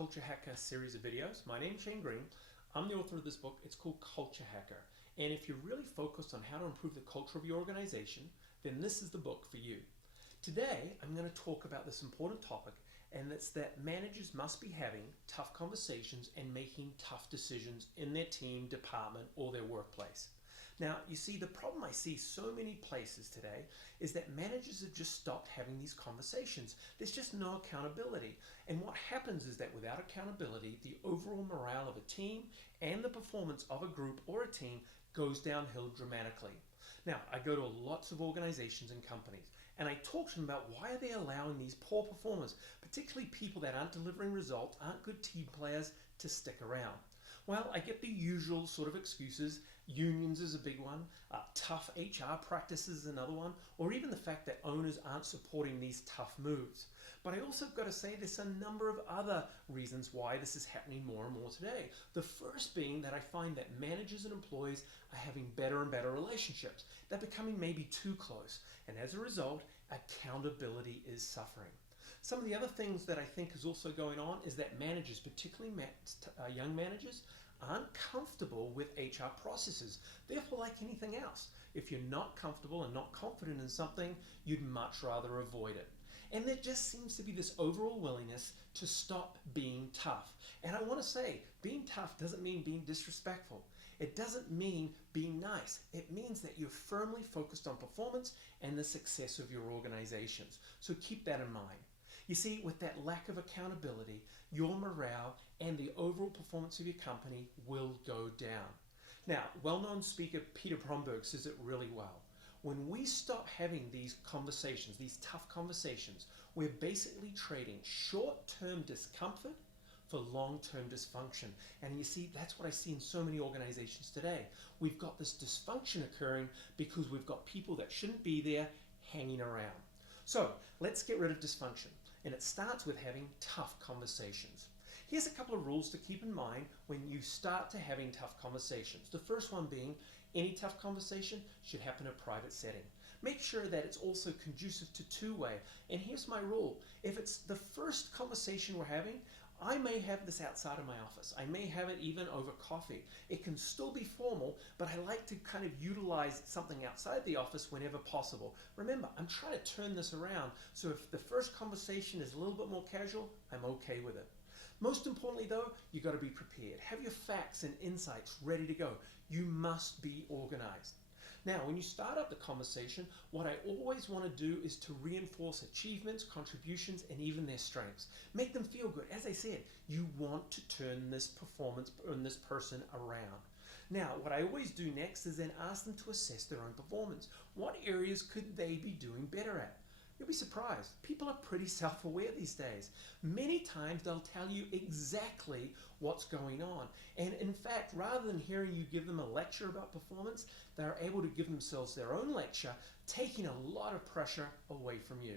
Culture Hacker series of videos. My name's Shane Green. I'm the author of this book. It's called Culture Hacker. And if you're really focused on how to improve the culture of your organization, then this is the book for you. Today, I'm going to talk about this important topic, and it's that managers must be having tough conversations and making tough decisions in their team, department, or their workplace. Now, you see, the problem I see so many places today is that managers have just stopped having these conversations. There's just no accountability. And what happens is that without accountability, the overall morale of a team and the performance of a group or a team goes downhill dramatically. Now, I go to lots of organizations and companies, and I talk to them about why are they allowing these poor performers, particularly people that aren't delivering results, aren't good team players, to stick around. Well, I get the usual sort of excuses. Unions is a big one, tough HR practices is another one, or even the fact that owners aren't supporting these tough moves. But I also got to say there's a number of other reasons why this is happening more and more today. The first being that I find that managers and employees are having better and better relationships. They're becoming maybe too close, and as a result, accountability is suffering. Some of the other things that I think is also going on is that managers, particularly young managers, aren't comfortable with HR processes. Therefore, like anything else, if you're not comfortable and not confident in something, you'd much rather avoid it. And there just seems to be this overall willingness to stop being tough. And I want to say, being tough doesn't mean being disrespectful. It doesn't mean being nice. It means that you're firmly focused on performance and the success of your organizations. So keep that in mind. You see, with that lack of accountability, your morale and the overall performance of your company will go down. Now, well-known speaker Peter Bromberg says it really well. When we stop having these conversations, these tough conversations, we're basically trading short-term discomfort for long-term dysfunction. And you see, that's what I see in so many organizations today. We've got this dysfunction occurring because we've got people that shouldn't be there hanging around. So let's get rid of dysfunction, and it starts with having tough conversations. Here's a couple of rules to keep in mind when you start to having tough conversations. The first one being any tough conversation should happen in a private setting. Make sure that it's also conducive to two-way. And here's my rule. If it's the first conversation we're having, I may have this outside of my office. I may have it even over coffee. It can still be formal, but I like to kind of utilize something outside the office whenever possible. Remember, I'm trying to turn this around, so if the first conversation is a little bit more casual, I'm okay with it. Most importantly though, you got to be prepared. Have your facts and insights ready to go. You must be organized. Now, when you start up the conversation, what I always want to do is to reinforce achievements, contributions, and even their strengths. Make them feel good. As I said, you want to turn this performance and this person around. Now, what I always do next is then ask them to assess their own performance. What areas could they be doing better at? You'll be surprised. People are pretty self-aware these days. Many times they'll tell you exactly what's going on. And in fact, rather than hearing you give them a lecture about performance, they're able to give themselves their own lecture, taking a lot of pressure away from you.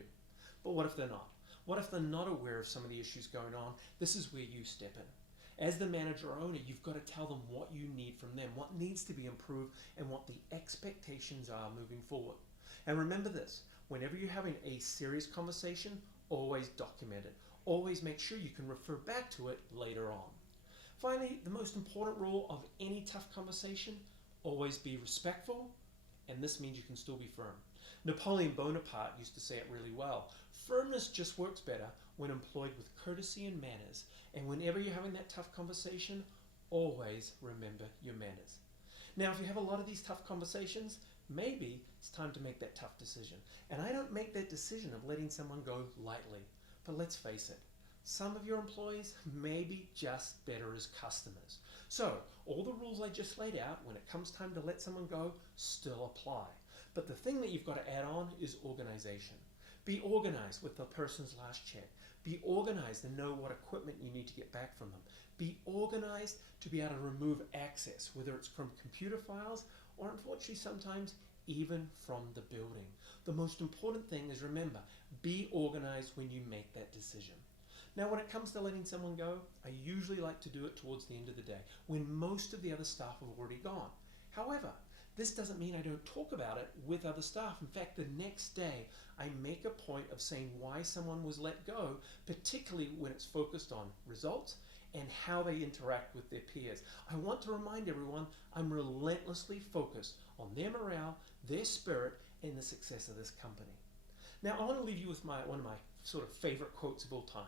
But what if they're not? What if they're not aware of some of the issues going on? This is where you step in. As the manager or owner, you've got to tell them what you need from them, what needs to be improved, and what the expectations are moving forward. And remember this, whenever you're having a serious conversation, always document it. Always make sure you can refer back to it later on. Finally, the most important rule of any tough conversation, always be respectful, and this means you can still be firm. Napoleon Bonaparte used to say it really well. Firmness just works better when employed with courtesy and manners, and whenever you're having that tough conversation, always remember your manners. Now, if you have a lot of these tough conversations, maybe it's time to make that tough decision. And I don't make that decision of letting someone go lightly. But let's face it, some of your employees may be just better as customers. So, all the rules I just laid out, when it comes time to let someone go, still apply. But the thing that you've got to add on is organization. Be organized with the person's last check. Be organized and know what equipment you need to get back from them. Be organized to be able to remove access, whether it's from computer files or unfortunately sometimes even from the building. The most important thing is remember, be organized when you make that decision. Now, when it comes to letting someone go, I usually like to do it towards the end of the day, when most of the other staff have already gone. However, This doesn't mean I don't talk about it with other staff. In fact, the next day, I make a point of saying why someone was let go, particularly when it's focused on results and how they interact with their peers. I want to remind everyone I'm relentlessly focused on their morale, their spirit, and the success of this company. Now, I want to leave you with one of my sort of favorite quotes of all time.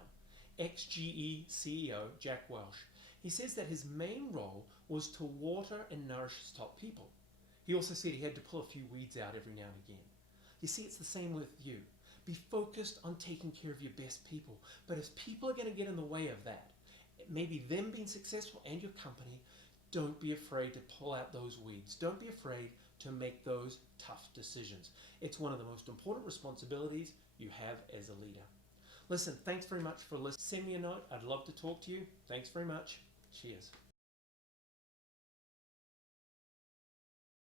Ex-GE CEO Jack Welch. He says that his main role was to water and nourish his top people. He also said he had to pull a few weeds out every now and again. You see, it's the same with you. Be focused on taking care of your best people. But if people are going to get in the way of that, maybe them being successful and your company, don't be afraid to pull out those weeds. Don't be afraid to make those tough decisions. It's one of the most important responsibilities you have as a leader. Listen, thanks very much for listening. Send me a note. I'd love to talk to you. Thanks very much. Cheers.